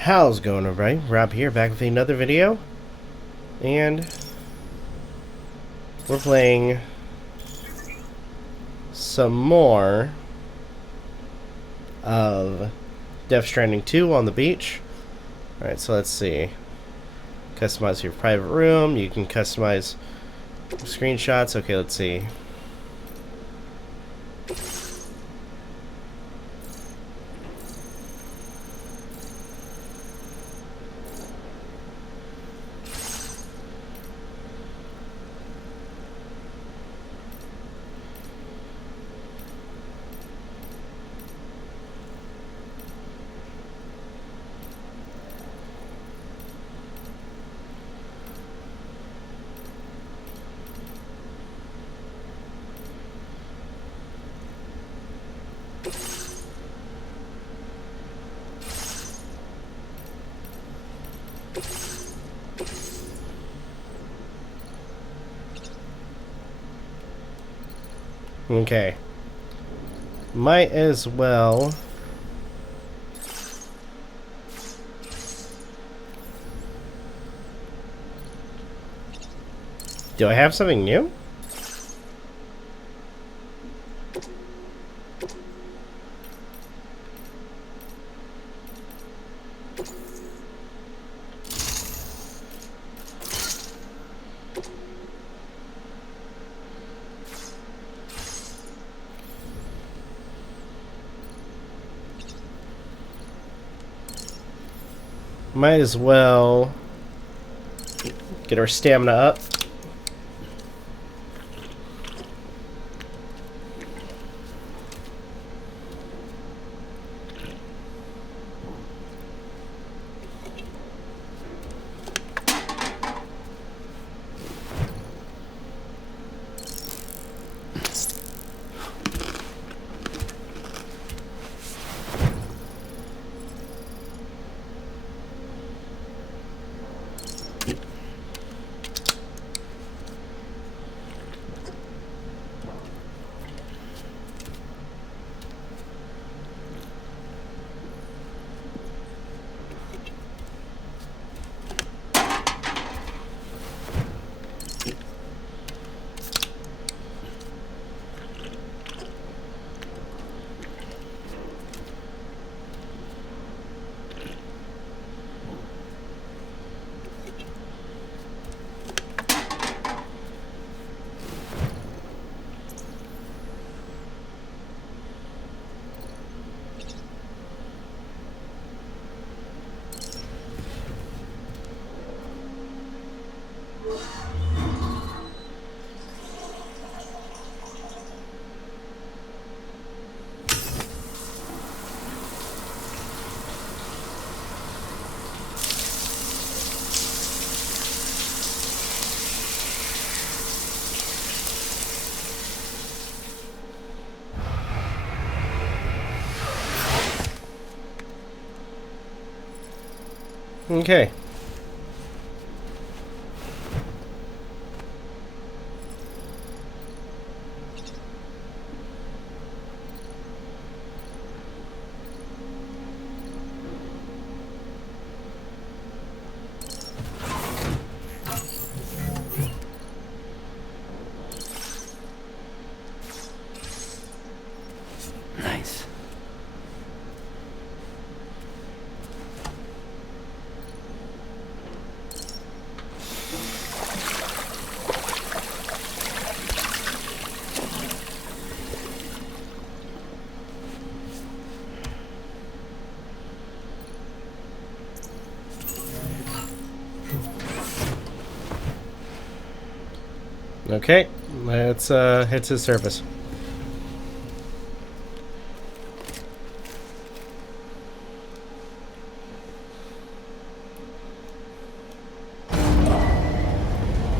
How's it going, everybody? Rob here, back with another video, and we're playing some more of Death Stranding 2 on the beach. Alright, so let's see. Customize your private room. You can customize screenshots. Okay, let's see. Okay. Might as well. Do I have something new? Might as well get our stamina up. Okay. Nice. Okay, let's head to the surface.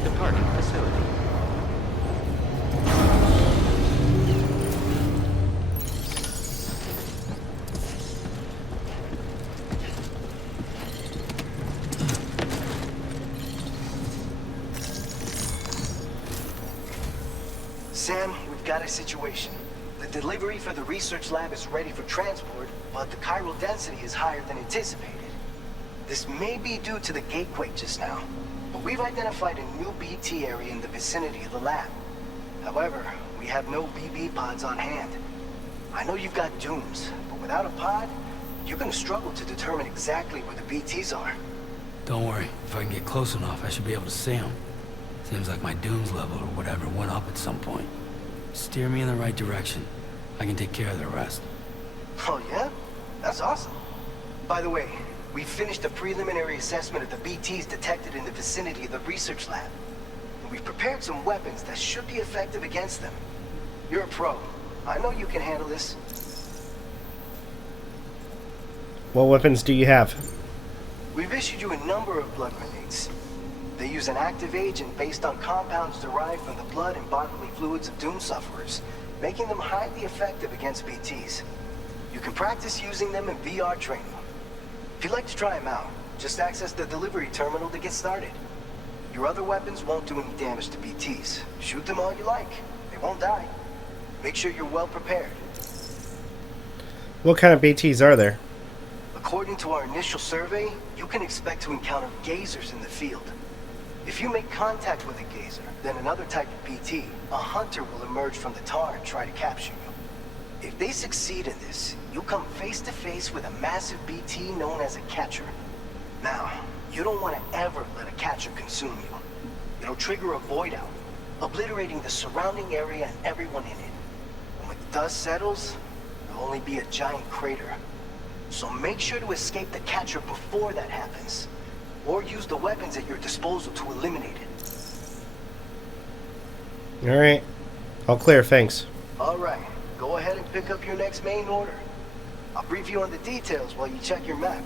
Departing facility. Sam, we've got a situation. The delivery for the research lab is ready for transport, but the chiral density is higher than anticipated. This may be due to the gateway just now, but we've identified a new BT area in the vicinity of the lab. However, we have no BB pods on hand. I know you've got dooms, but without a pod, you're gonna struggle to determine exactly where the BTs are. Don't worry. If I can get close enough, I should be able to see them. Seems like my dooms level or whatever went up at some point. Steer me in the right direction. I can take care of the rest. Oh yeah? That's awesome. By the way, we finished a preliminary assessment of the BTs detected in the vicinity of the research lab. And we've prepared some weapons that should be effective against them. You're a pro. I know you can handle this. What weapons do you have? We've issued you a number of blood grenades. They use an active agent based on compounds derived from the blood and bodily fluids of doom sufferers, making them highly effective against BTs. You can practice using them in VR training. If you'd like to try them out, just access the delivery terminal to get started. Your other weapons won't do any damage to BTs. Shoot them all you like. They won't die. Make sure you're well prepared. What kind of BTs are there? According to our initial survey, you can expect to encounter gazers in the field. If you make contact with a gazer, then another type of BT, a hunter will emerge from the tar and try to capture you. If they succeed in this, you'll come face to face with a massive BT known as a catcher. Now, you don't want to ever let a catcher consume you. It'll trigger a void out, obliterating the surrounding area and everyone in it. And when the dust settles, there'll only be a giant crater. So make sure to escape the catcher before that happens. Or use the weapons at your disposal to eliminate it. Alright. All clear, thanks. Alright, go ahead and pick up your next main order. I'll brief you on the details while you check your map.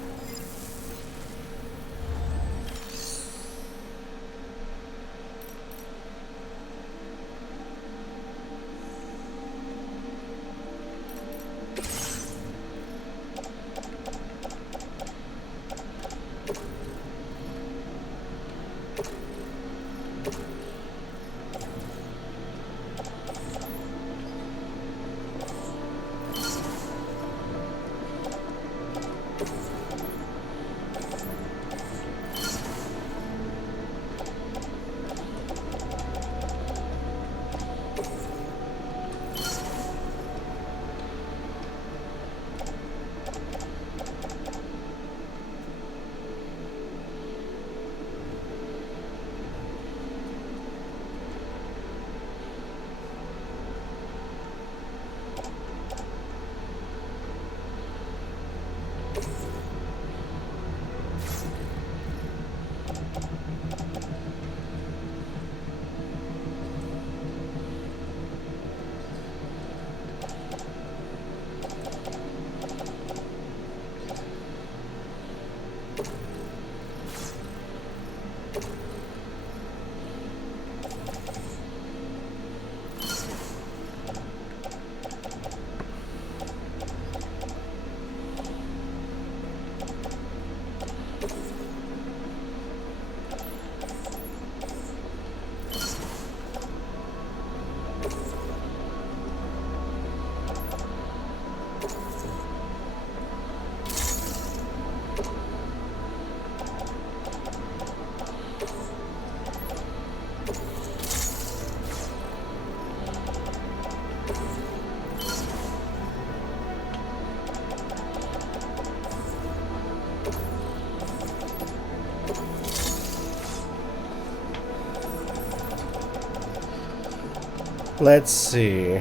Let's see.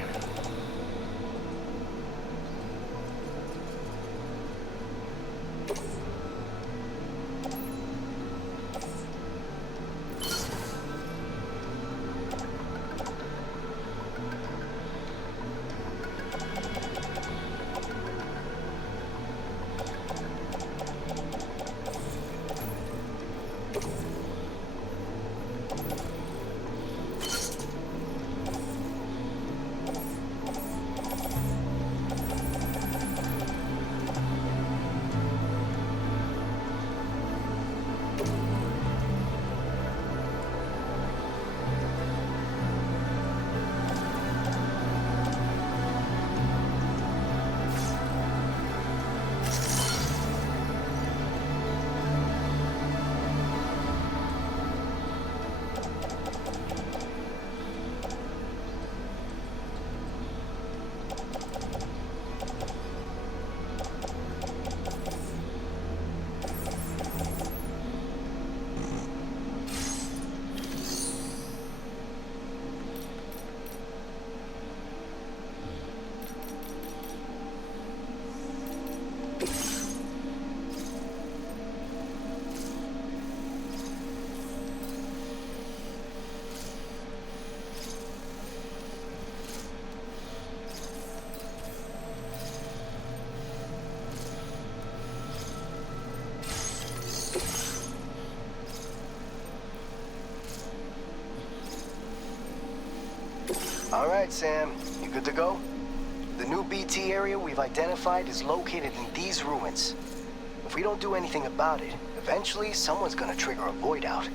All right, Sam. You good to go? The new BT area we've identified is located in these ruins. If we don't do anything about it, eventually someone's gonna trigger a void out.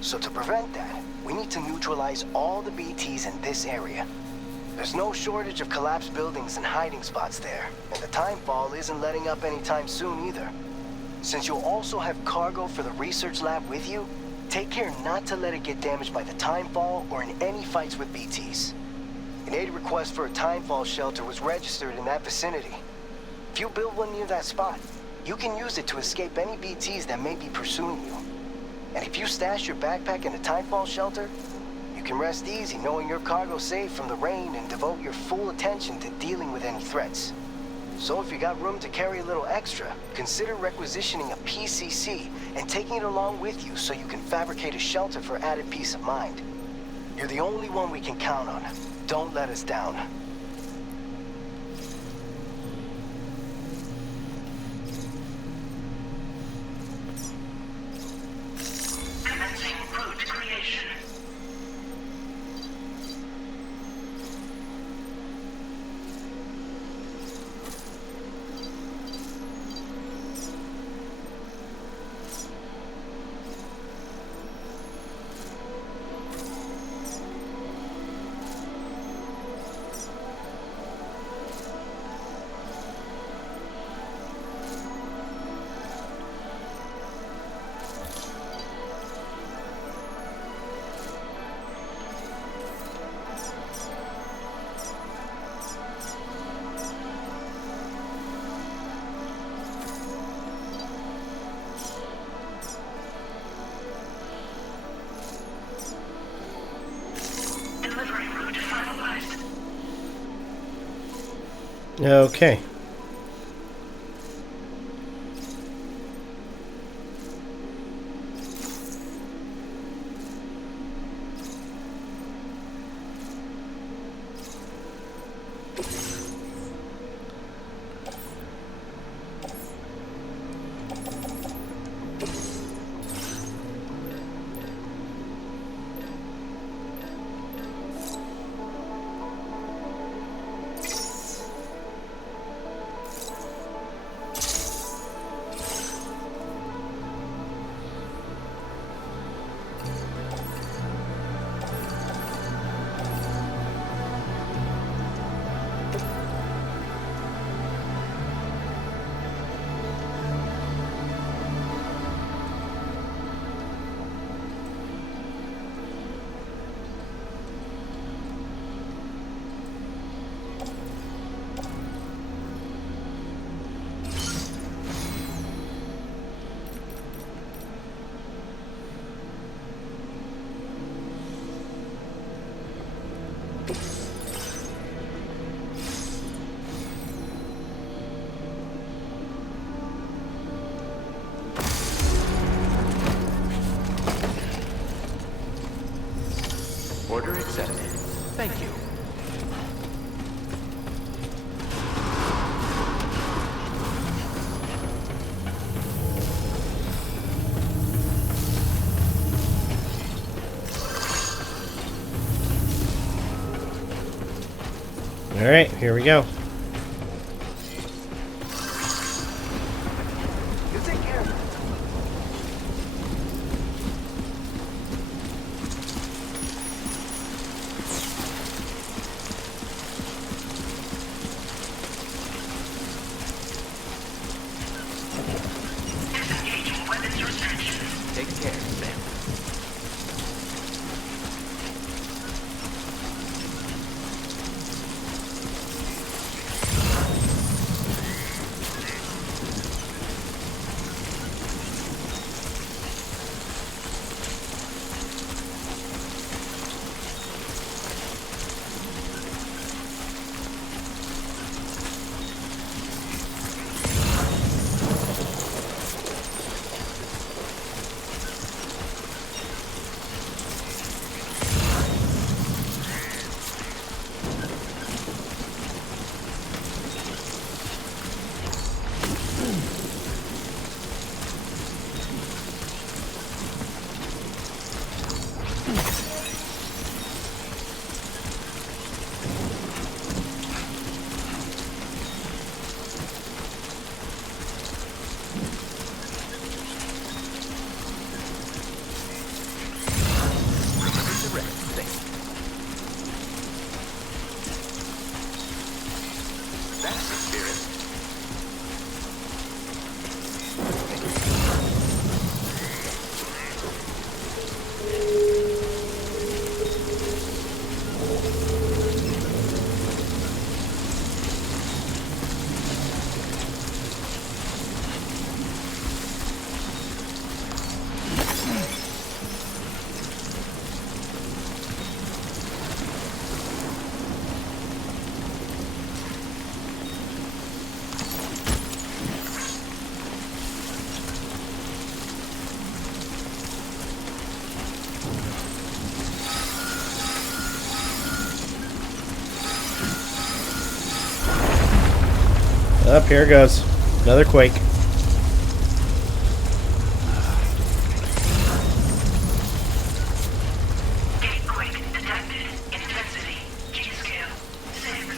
So to prevent that, we need to neutralize all the BTs in this area. There's no shortage of collapsed buildings and hiding spots there, and the timefall isn't letting up anytime soon either. Since you'll also have cargo for the research lab with you, take care not to let it get damaged by the timefall or in any fights with BTs. An aid request for a timefall shelter was registered in that vicinity. If you build one near that spot, you can use it to escape any BTs that may be pursuing you. And if you stash your backpack in a timefall shelter, you can rest easy knowing your cargo's safe from the rain and devote your full attention to dealing with any threats. So if you got room to carry a little extra, consider requisitioning a PCC and taking it along with you so you can fabricate a shelter for added peace of mind. You're the only one we can count on. Don't let us down. Commencing route creation. Delivery route finalized. Okay. Order accepted. Thank you. All right, here we go. You take care of it. Disengaging weapons restriction. Take care, Sam. Up here it goes. Another quake. Earthquake detected. Intensity. G-scale. 6.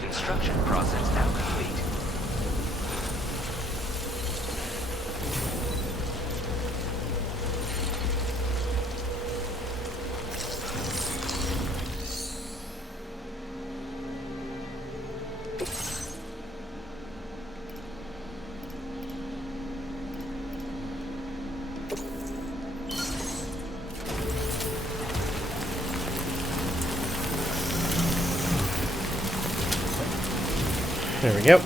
Construction process now complete. There we go.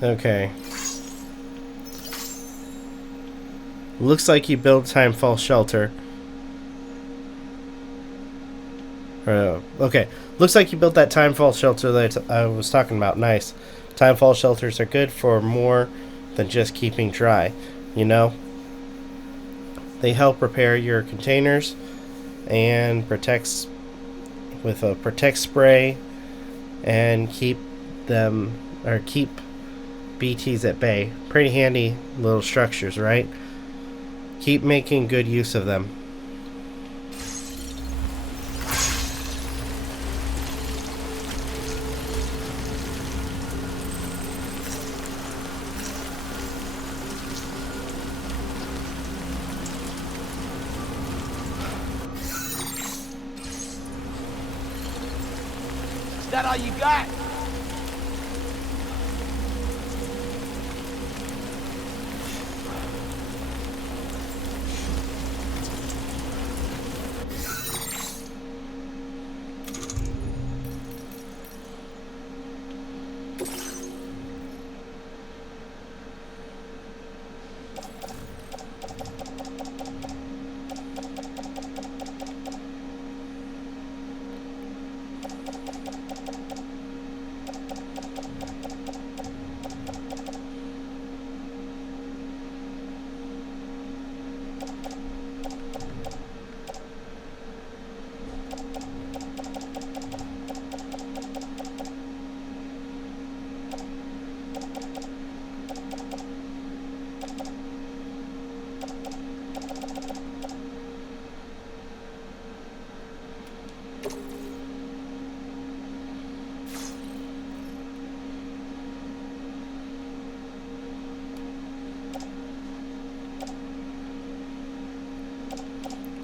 Okay. Looks like you built Timefall Shelter. Okay. Looks like you built that Timefall Shelter that I was talking about. Nice. Timefall Shelters are good for more than just keeping dry, you know? They help repair your containers and protects with a protect spray and keep them, or keep BTs at bay. Pretty handy little structures, right? Keep making good use of them. Is that all you got?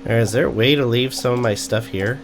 Is there a way to leave some of my stuff here?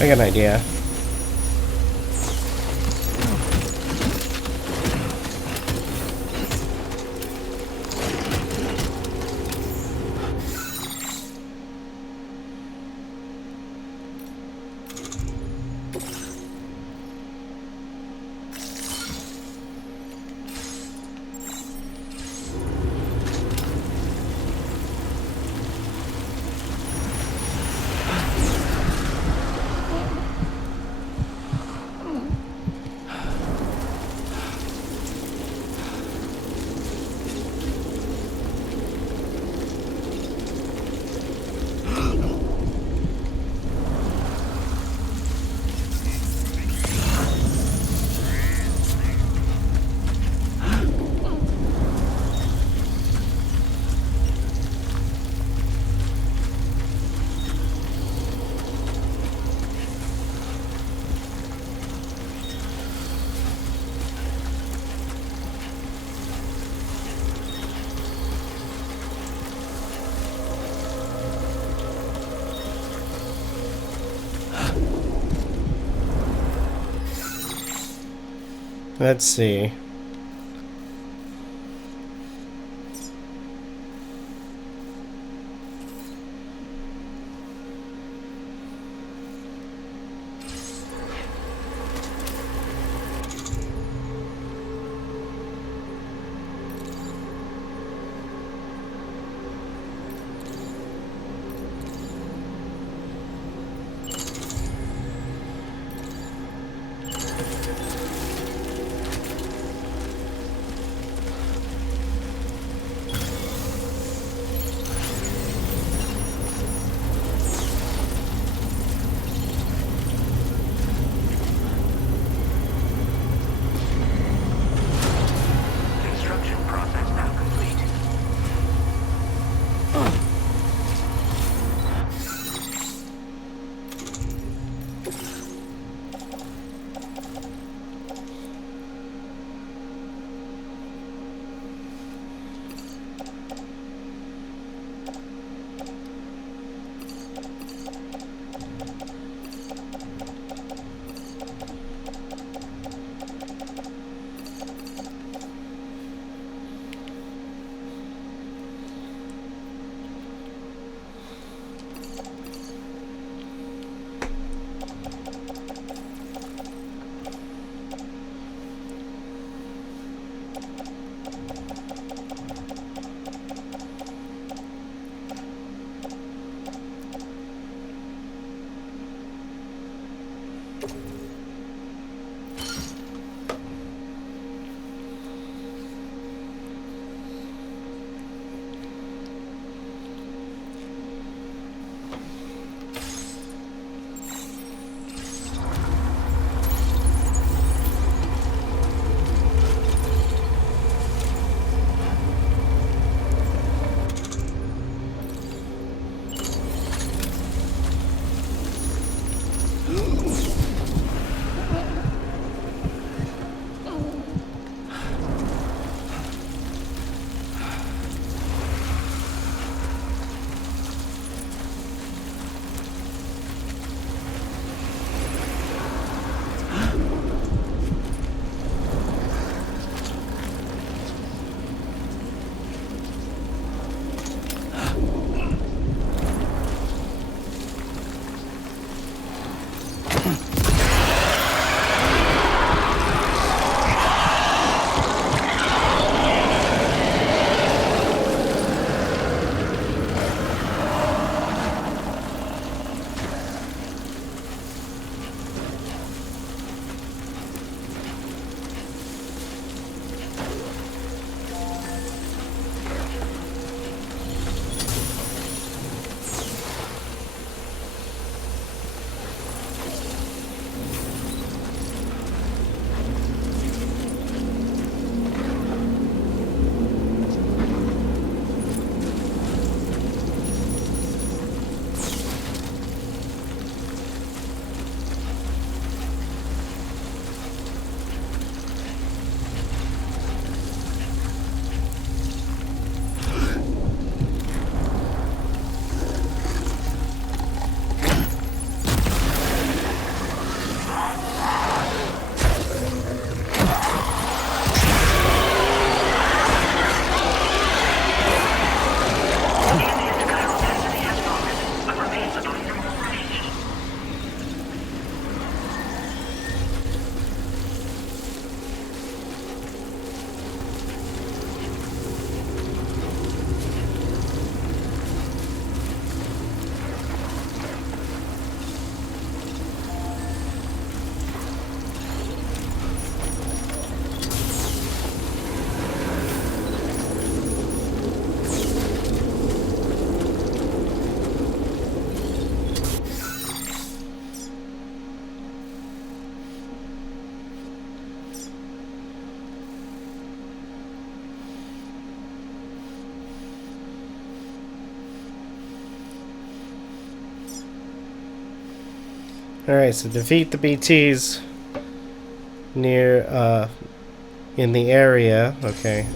I got an idea. Let's see. Alright, so defeat the BTs near, in the area. Okay.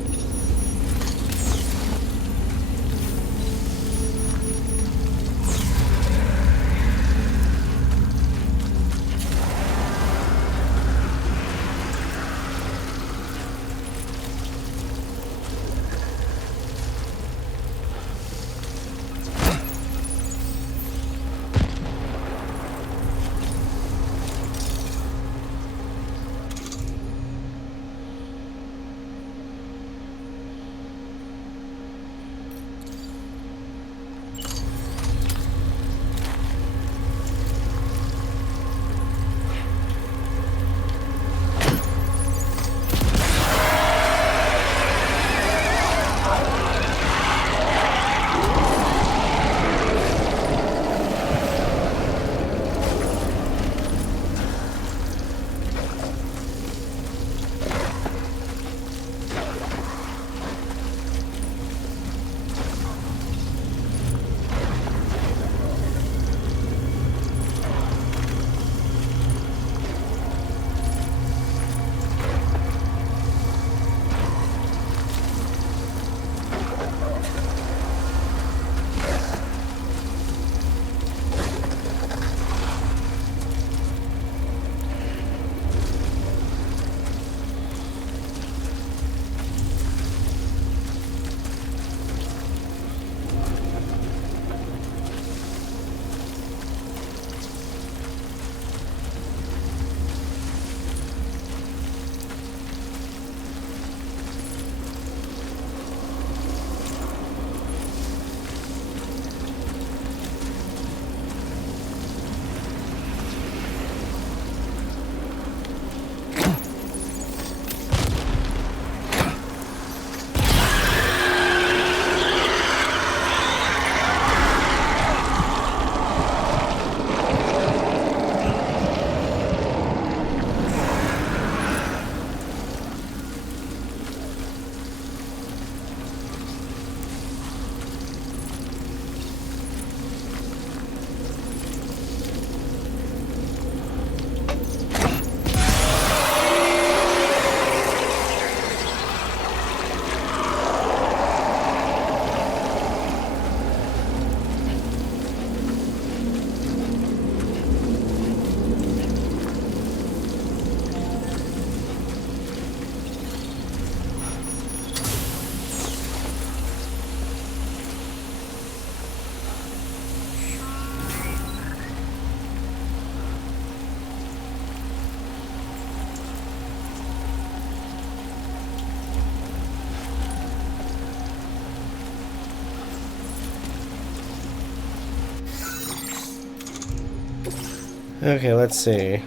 Okay, let's see.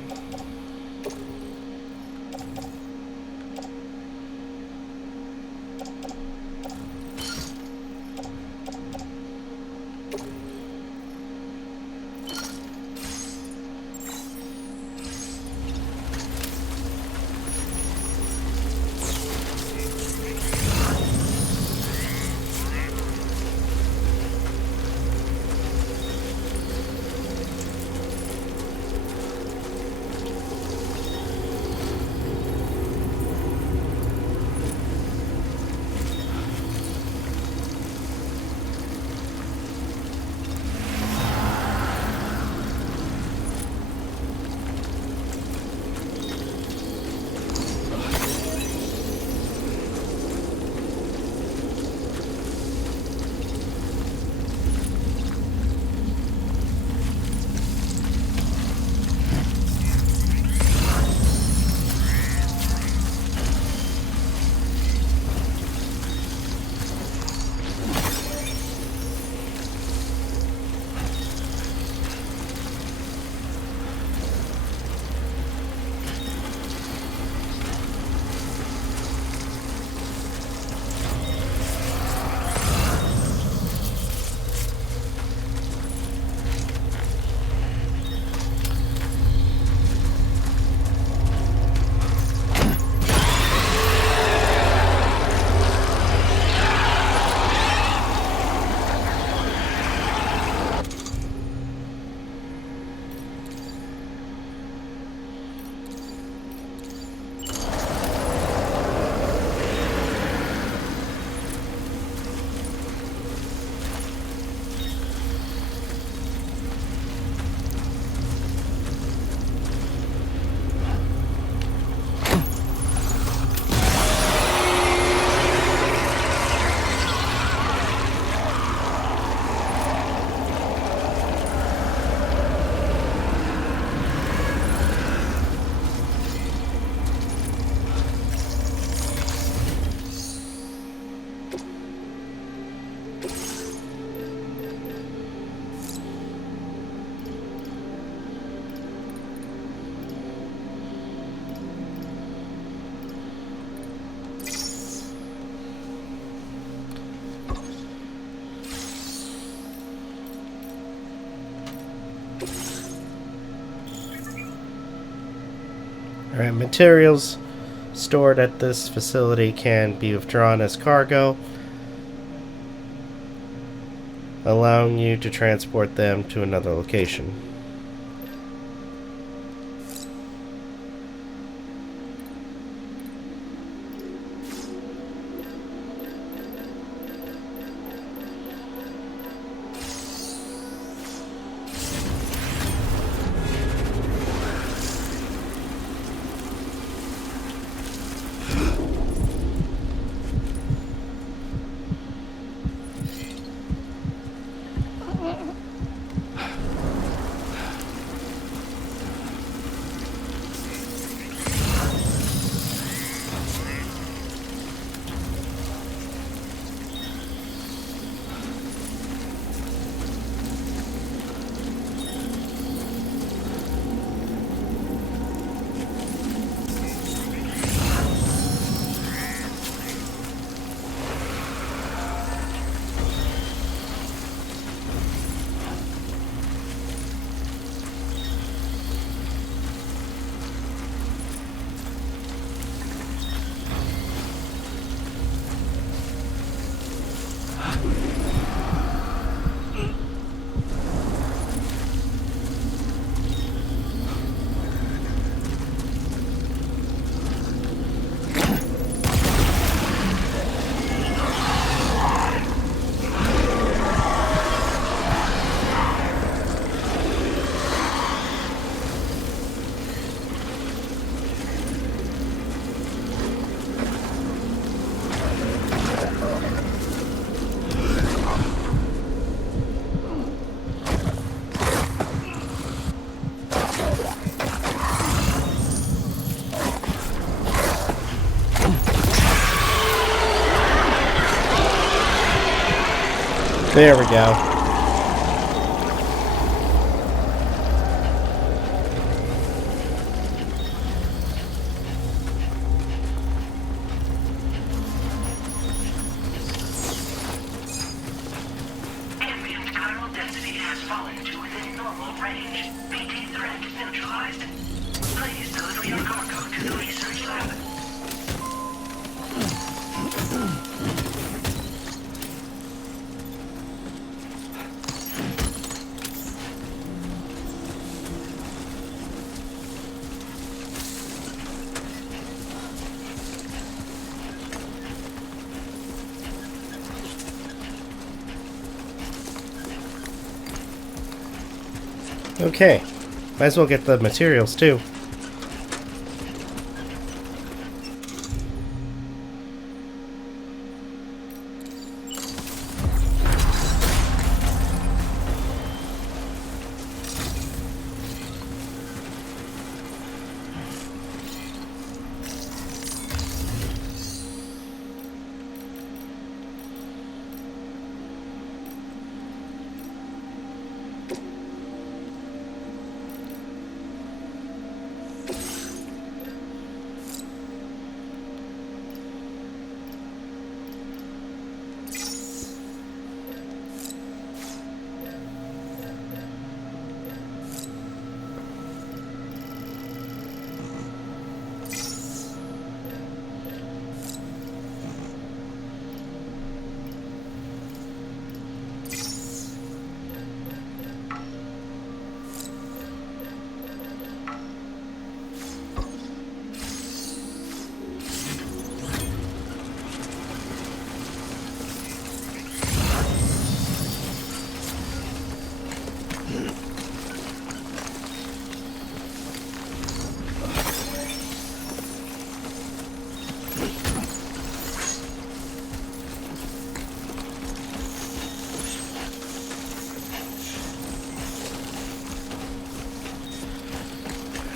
Alright, materials stored at this facility can be withdrawn as cargo, allowing you to transport them to another location. There we go. Ambient chiral density has fallen to within normal range. BT threat neutralized. Please deliver your cargo to the research lab. Okay, might as well get the materials too.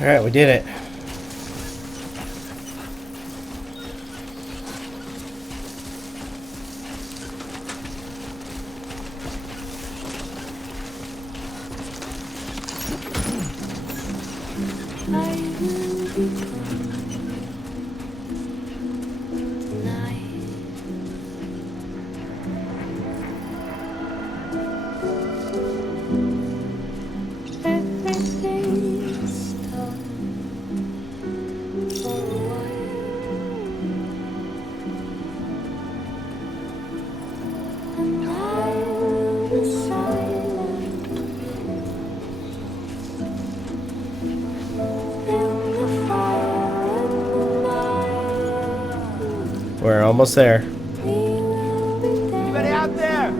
Alright, we did it. We're almost there. Anybody out there?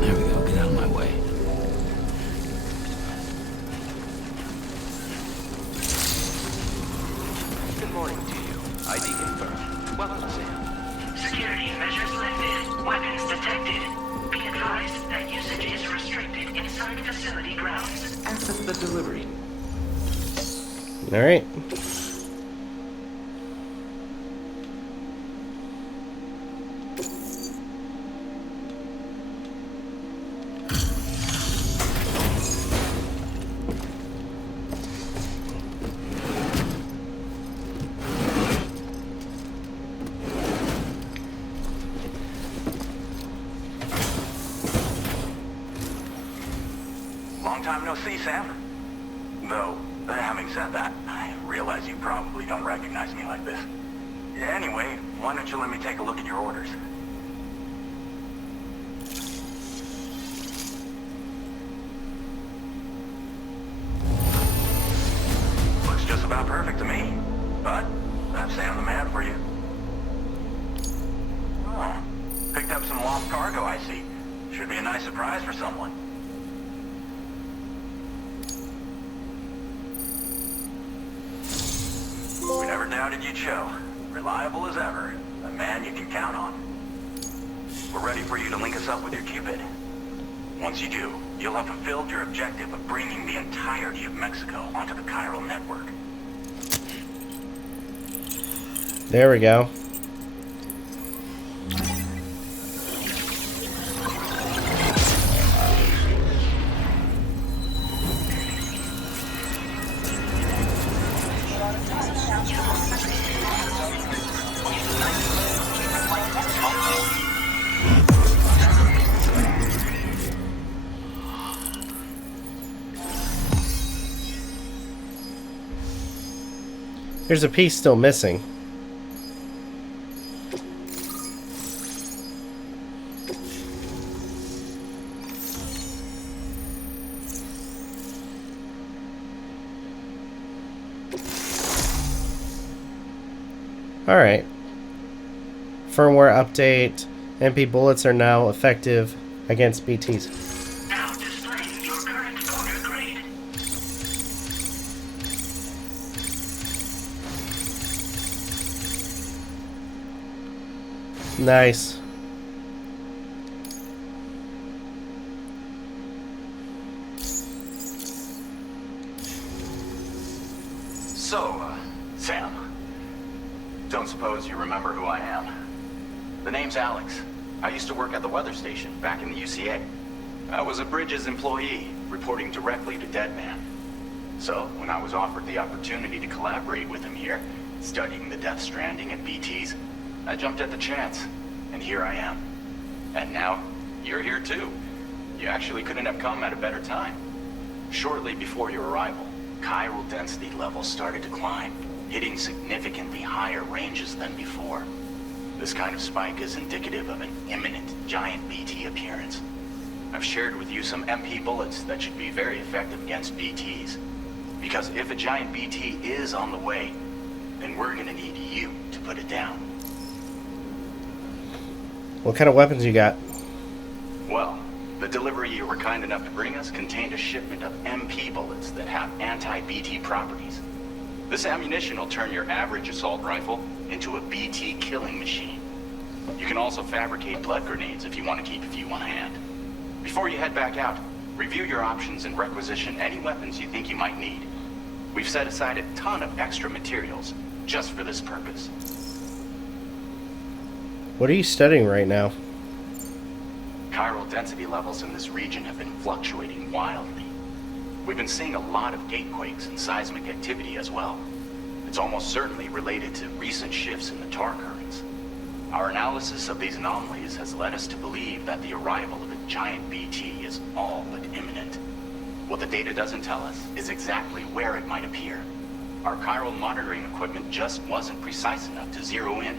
There we go, get out of my way. Good morning to you. ID confirmed. Welcome, Sam. Security measures lifted. Weapons detected. Be advised that usage is restricted inside facility grounds. Access the delivery. All right. Long time no see, Sam. Though, having said that, I realize you probably don't recognize me like this. Anyway, why don't you let me take a look at your orders? Looks just about perfect to me. But, that's Sam the man for you. Oh, picked up some lost cargo, I see. Should be a nice surprise for someone. We never doubted you'd show. Reliable as ever. A man you can count on. We're ready for you to link us up with your Cupid. Once you do, you'll have fulfilled your objective of bringing the entirety of Mexico onto the chiral network. There we go. There's a piece still missing. Alright. Firmware update. MP bullets are now effective against BTs. Now displaying your current order grade. Nice. So, Sam, don't suppose you remember who I am? The name's Alex. I used to work at the weather station back in the UCA. I was a Bridges employee, reporting directly to Deadman. So, when I was offered the opportunity to collaborate with him here, studying the Death Stranding and BTs, I jumped at the chance, and here I am. And now, you're here too. You actually couldn't have come at a better time. Shortly before your arrival, chiral density levels started to climb, hitting significantly higher ranges than before. This kind of spike is indicative of an imminent giant BT appearance. I've shared with you some MP bullets that should be very effective against BTs. Because if a giant BT is on the way, then we're gonna need you to put it down. What kind of weapons you got? Well, the delivery you were kind enough to bring us contained a shipment of MP bullets that have anti-BT properties. This ammunition will turn your average assault rifle into a BT killing machine. You can also fabricate blood grenades if you want to keep a few on hand. Before you head back out, review your options and requisition any weapons you think you might need. We've set aside a ton of extra materials just for this purpose. What are you studying right now? Chiral density levels in this region have been fluctuating wildly. We've been seeing a lot of gatequakes and seismic activity as well. It's almost certainly related to recent shifts in the tar currents. Our analysis of these anomalies has led us to believe that the arrival of a giant BT is all but imminent. What the data doesn't tell us is exactly where it might appear. Our chiral monitoring equipment just wasn't precise enough to zero in.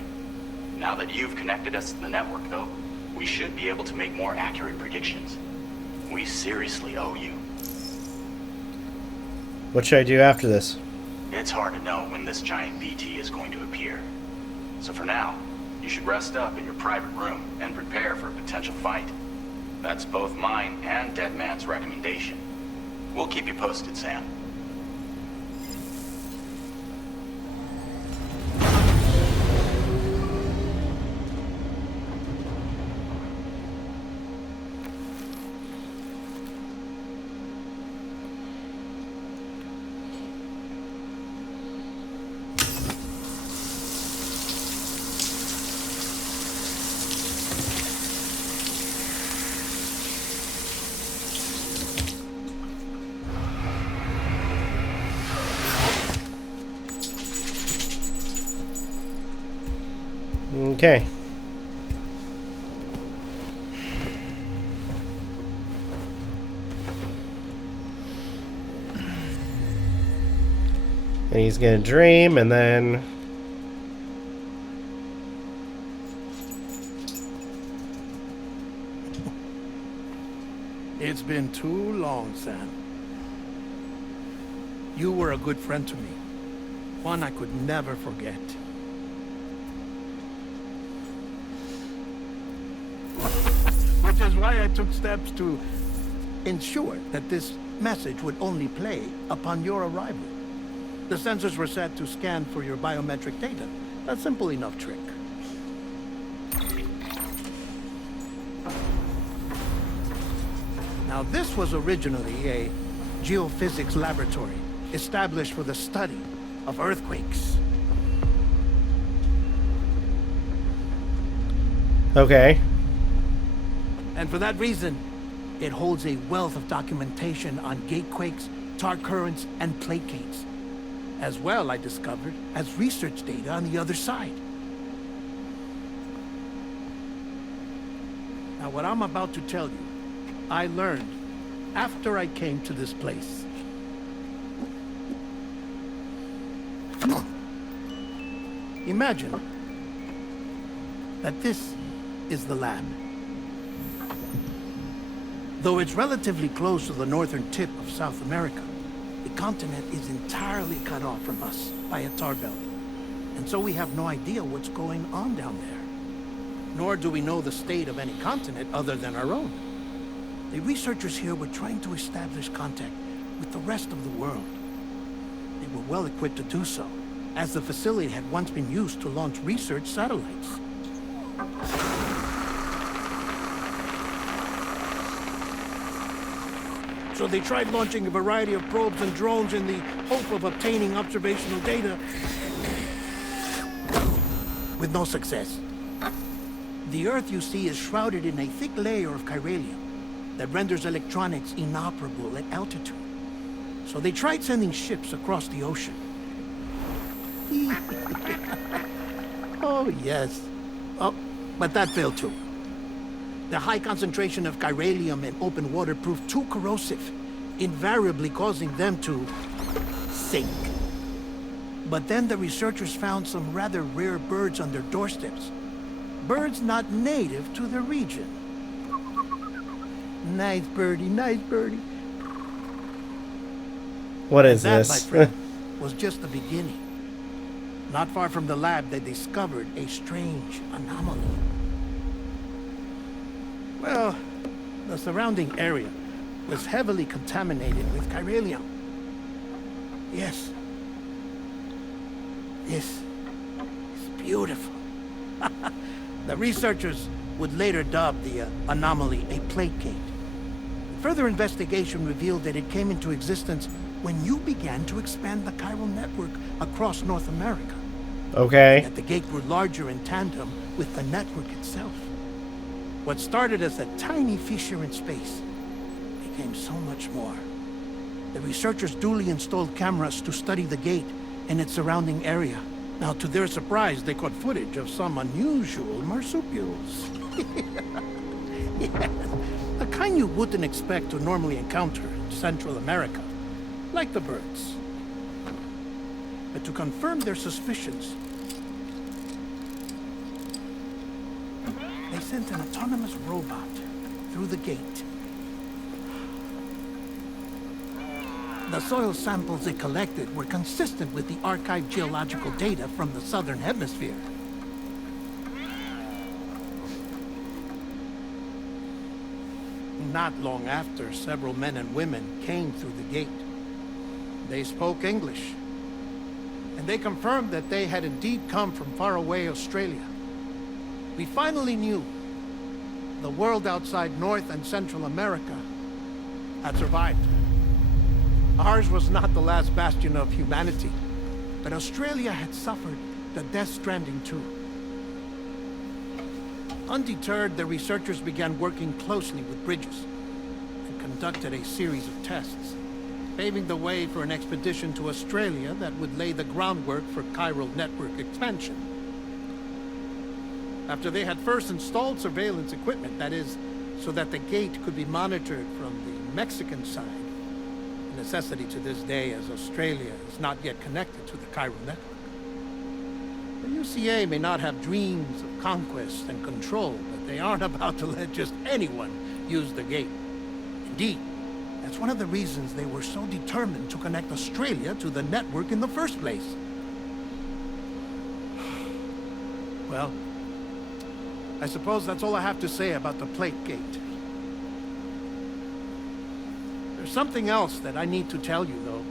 Now that you've connected us to the network, though, we should be able to make more accurate predictions. We seriously owe you. What should I do after this? It's hard to know when this giant BT is going to appear. So for now, you should rest up in your private room and prepare for a potential fight. That's both mine and Deadman's recommendation. We'll keep you posted, Sam. Okay. And he's gonna dream, and then It's been too long, Sam. You were a good friend to me. One I could never forget. Which is why I took steps to ensure that this message would only play upon your arrival. The sensors were set to scan for your biometric data. A simple enough trick. Now, this was originally a geophysics laboratory established for the study of earthquakes. okay. And for that reason, it holds a wealth of documentation on gatequakes, tar currents, and placates. As well, I discovered, as research data on the other side. Now, what I'm about to tell you, I learned after I came to this place. Imagine that this is the lab. Though it's relatively close to the northern tip of South America, the continent is entirely cut off from us by a tar belt. And so we have no idea what's going on down there. Nor do we know the state of any continent other than our own. The researchers here were trying to establish contact with the rest of the world. They were well equipped to do so, as the facility had once been used to launch research satellites. So they tried launching a variety of probes and drones in the hope of obtaining observational data, with no success. The Earth, you see, is shrouded in a thick layer of chiralium that renders electronics inoperable at altitude. So they tried sending ships across the ocean. Oh, yes. Oh, but that failed too. The high concentration of chiralium in open water proved too corrosive, invariably causing them to sink. But then the researchers found some rather rare birds on their doorsteps. Birds not native to the region. Nice birdie, nice birdie. What is That, this? my friend, was just the beginning. Not far from the lab, they discovered a strange anomaly. Well, the surrounding area was heavily contaminated with chiralium. Yes. This is beautiful. The researchers would later dub the anomaly a plate gate. Further investigation revealed that it came into existence when you began to expand the chiral network across North America. Okay. That the gate grew larger in tandem with the network itself. What started as a tiny fissure in space became so much more. The researchers duly installed cameras to study the gate and its surrounding area. Now, to their surprise, they caught footage of some unusual marsupials. Yes, the kind you wouldn't expect to normally encounter in Central America, like the birds. But to confirm their suspicions, they sent an autonomous robot through the gate. The soil samples it collected were consistent with the archived geological data from the southern hemisphere. Not long after, several men and women came through the gate. They spoke English, and they confirmed that they had indeed come from faraway Australia. We finally knew the world outside North and Central America had survived. Ours was not the last bastion of humanity, but Australia had suffered the death stranding too. Undeterred, the researchers began working closely with Bridges and conducted a series of tests, paving the way for an expedition to Australia that would lay the groundwork for chiral network expansion. After they had first installed surveillance equipment, that is, so that the gate could be monitored from the Mexican side, a necessity to this day as Australia is not yet connected to the chiral network. The UCA may not have dreams of conquest and control, but they aren't about to let just anyone use the gate. Indeed, that's one of the reasons they were so determined to connect Australia to the network in the first place. Well, I suppose that's all I have to say about the plate gate. There's something else that I need to tell you, though.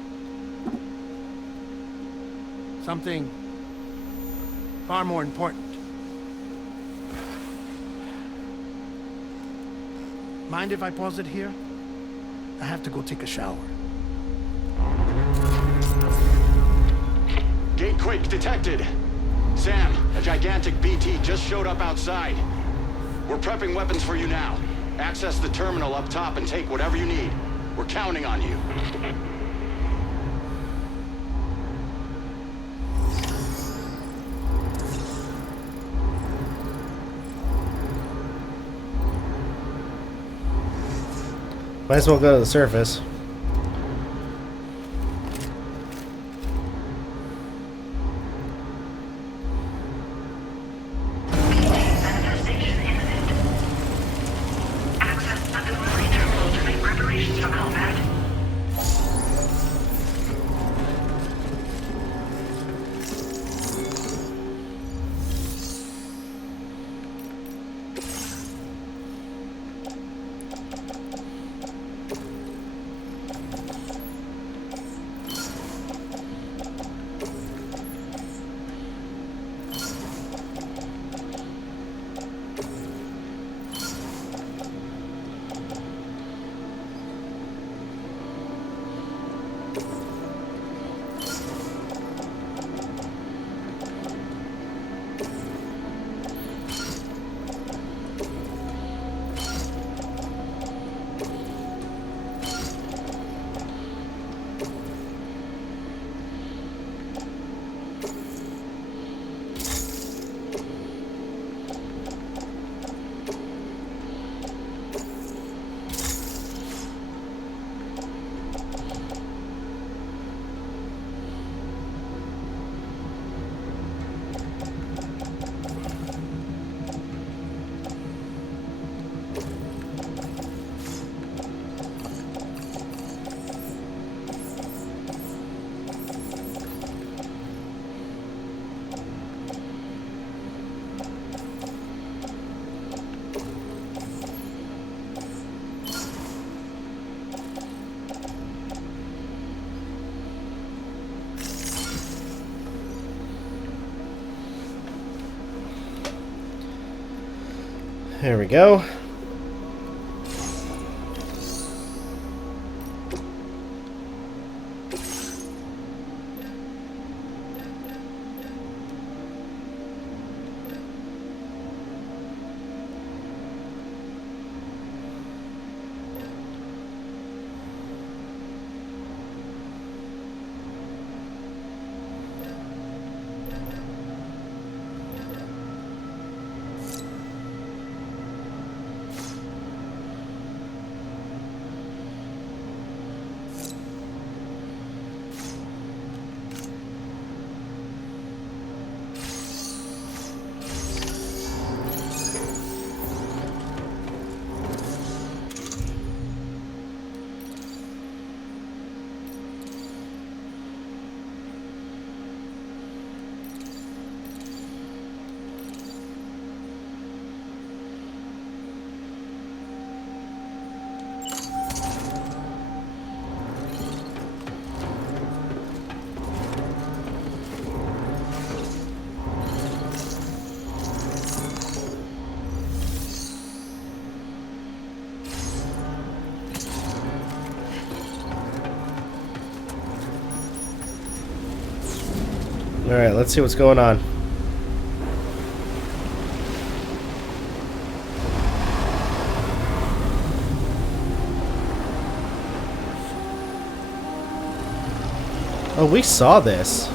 Something far more important. Mind if I pause it here? I have to go take a shower. Gate quake detected. Sam, a gigantic BT just showed up outside. We're prepping weapons for you now. Access the terminal up top and take whatever you need. We're counting on you. Might as well go to the surface. Manifestation imminent. Access the delivery terminal to make preparations for combat. There we go. Alright, let's see what's going on. Oh, we saw this.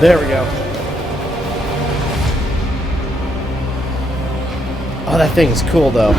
There we go. Oh, that thing's cool though.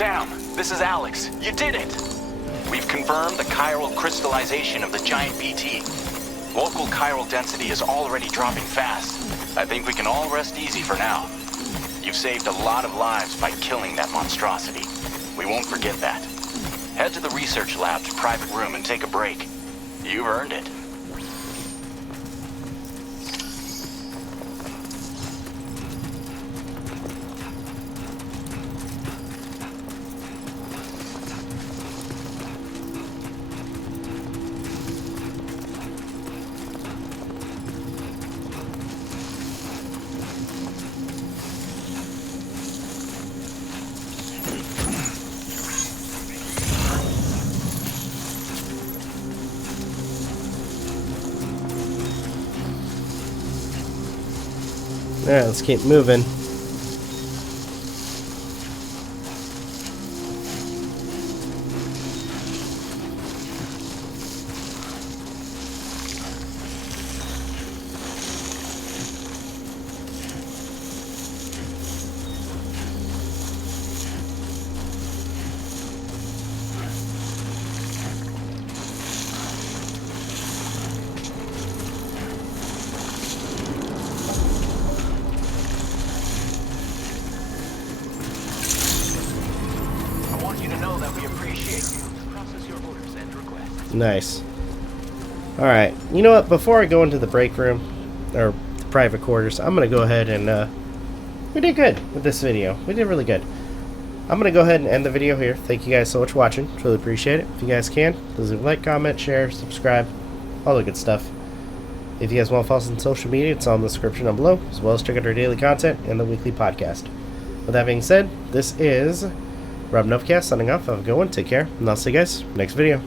Sam, this is Alex. You did it! We've confirmed the chiral crystallization of the giant BT. Local chiral density is already dropping fast. I think we can all rest easy for now. You've saved a lot of lives by killing that monstrosity. We won't forget that. Head to the research lab to private room and take a break. You've earned it. Alright, let's keep moving. I want you to know that we appreciate you. Process your orders and requests. Nice. Alright, you know what? Before I go into the break room, or the private quarters, I'm going to go ahead and, we did good with this video. We did really good. I'm going to go ahead and end the video here. Thank you guys so much for watching. Really appreciate it. If you guys can, please leave a like, comment, share, subscribe, all the good stuff. If you guys want to follow us on social media, it's all in the description down below, as well as check out our daily content and the weekly podcast. With that being said, this is Rob Novakast signing off. Have a good one. Take care. And I'll see you guys next video.